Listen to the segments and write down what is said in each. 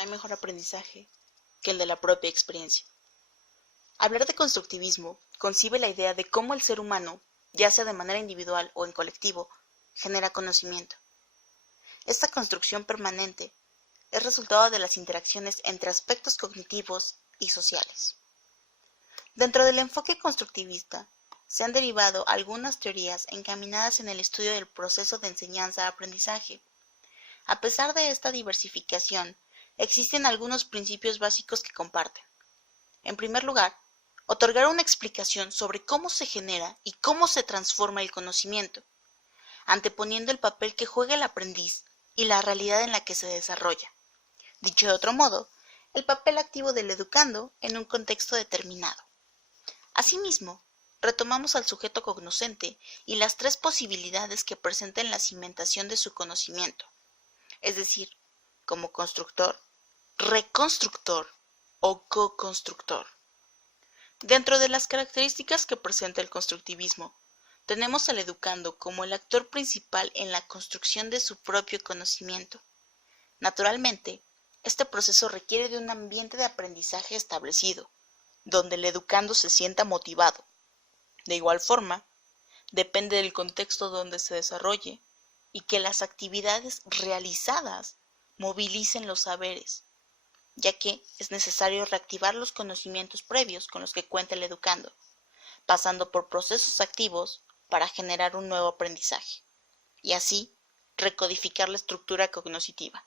No hay mejor aprendizaje que el de la propia experiencia. Hablar de constructivismo concibe la idea de cómo el ser humano, ya sea de manera individual o en colectivo, genera conocimiento. Esta construcción permanente es resultado de las interacciones entre aspectos cognitivos y sociales. Dentro del enfoque constructivista, se han derivado algunas teorías encaminadas en el estudio del proceso de enseñanza-aprendizaje. A pesar de esta diversificación, existen algunos principios básicos que comparten. En primer lugar, otorgar una explicación sobre cómo se genera y cómo se transforma el conocimiento, anteponiendo el papel que juega el aprendiz y la realidad en la que se desarrolla. Dicho de otro modo, el papel activo del educando en un contexto determinado. Asimismo, retomamos al sujeto cognoscente y las tres posibilidades que presenta en la cimentación de su conocimiento, es decir, como constructor, reconstructor o co-constructor. Dentro de las características que presenta el constructivismo, tenemos al educando como el actor principal en la construcción de su propio conocimiento. Naturalmente, este proceso requiere de un ambiente de aprendizaje establecido, donde el educando se sienta motivado. De igual forma, depende del contexto donde se desarrolle y que las actividades realizadas movilicen los saberes, ya que es necesario reactivar los conocimientos previos con los que cuenta el educando, pasando por procesos activos para generar un nuevo aprendizaje, y así recodificar la estructura cognitiva.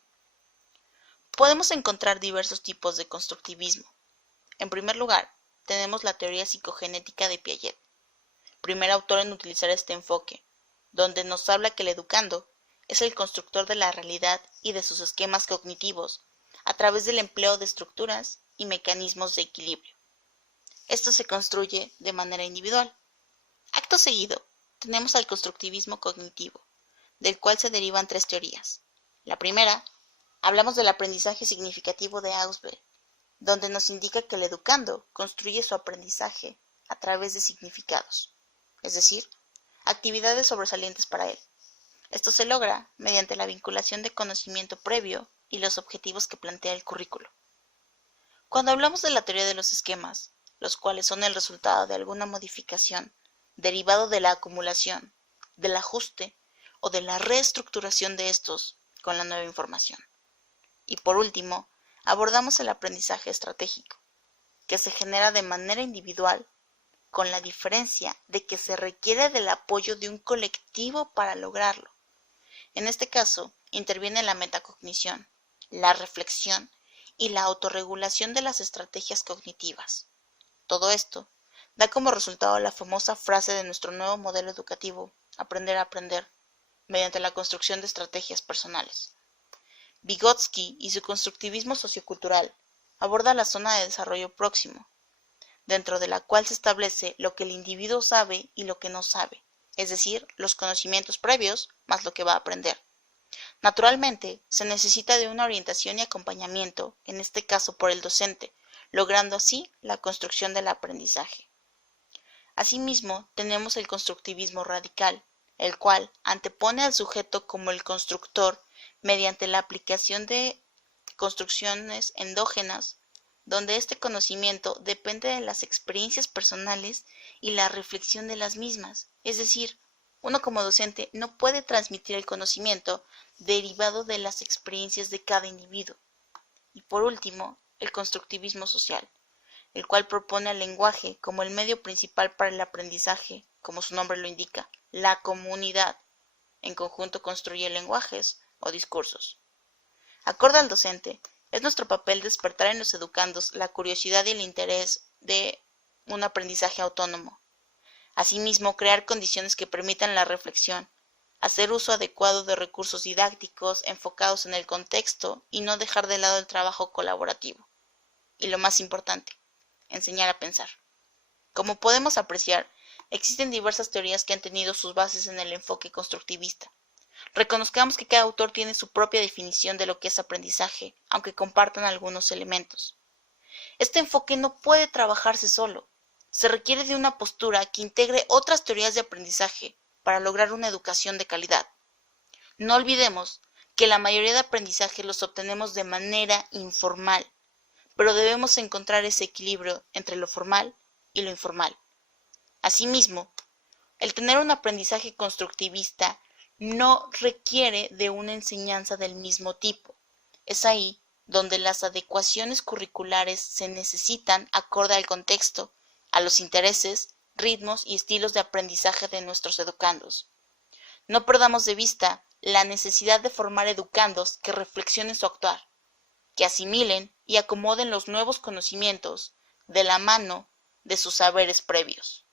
Podemos encontrar diversos tipos de constructivismo. En primer lugar, tenemos la teoría psicogenética de Piaget, primer autor en utilizar este enfoque, donde nos habla que el educando es el constructor de la realidad y de sus esquemas cognitivos a través del empleo de estructuras y mecanismos de equilibrio. Esto se construye de manera individual. Acto seguido, tenemos al constructivismo cognitivo, del cual se derivan tres teorías. La primera, hablamos del aprendizaje significativo de Ausubel, donde nos indica que el educando construye su aprendizaje a través de significados, es decir, actividades sobresalientes para él. Esto se logra mediante la vinculación de conocimiento previo y los objetivos que plantea el currículo. Cuando hablamos de la teoría de los esquemas, los cuales son el resultado de alguna modificación, derivado de la acumulación, del ajuste o de la reestructuración de estos con la nueva información. Y por último, abordamos el aprendizaje estratégico, que se genera de manera individual, con la diferencia de que se requiere del apoyo de un colectivo para lograrlo. En este caso, interviene la metacognición, la reflexión y la autorregulación de las estrategias cognitivas. Todo esto da como resultado la famosa frase de nuestro nuevo modelo educativo, aprender a aprender, mediante la construcción de estrategias personales. Vygotsky y su constructivismo sociocultural aborda la zona de desarrollo próximo, dentro de la cual se establece lo que el individuo sabe y lo que no sabe, es decir, los conocimientos previos más lo que va a aprender. Naturalmente, se necesita de una orientación y acompañamiento, en este caso por el docente, logrando así la construcción del aprendizaje. Asimismo, tenemos el constructivismo radical, el cual antepone al sujeto como el constructor mediante la aplicación de construcciones endógenas, donde este conocimiento depende de las experiencias personales y la reflexión de las mismas, es decir, uno como docente no puede transmitir el conocimiento derivado de las experiencias de cada individuo. Y por último, el constructivismo social, el cual propone al lenguaje como el medio principal para el aprendizaje, como su nombre lo indica, la comunidad, en conjunto construye lenguajes o discursos. Acorde al docente, es nuestro papel despertar en los educandos la curiosidad y el interés de un aprendizaje autónomo. Asimismo, crear condiciones que permitan la reflexión, hacer uso adecuado de recursos didácticos enfocados en el contexto y no dejar de lado el trabajo colaborativo. Y lo más importante, enseñar a pensar. Como podemos apreciar, existen diversas teorías que han tenido sus bases en el enfoque constructivista. Reconozcamos que cada autor tiene su propia definición de lo que es aprendizaje, aunque compartan algunos elementos. Este enfoque no puede trabajarse solo. Se requiere de una postura que integre otras teorías de aprendizaje para lograr una educación de calidad. No olvidemos que la mayoría de aprendizajes los obtenemos de manera informal, pero debemos encontrar ese equilibrio entre lo formal y lo informal. Asimismo, el tener un aprendizaje constructivista no requiere de una enseñanza del mismo tipo. Es ahí donde las adecuaciones curriculares se necesitan acorde al contexto, a los intereses, ritmos y estilos de aprendizaje de nuestros educandos. No perdamos de vista la necesidad de formar educandos que reflexionen su actuar, que asimilen y acomoden los nuevos conocimientos de la mano de sus saberes previos.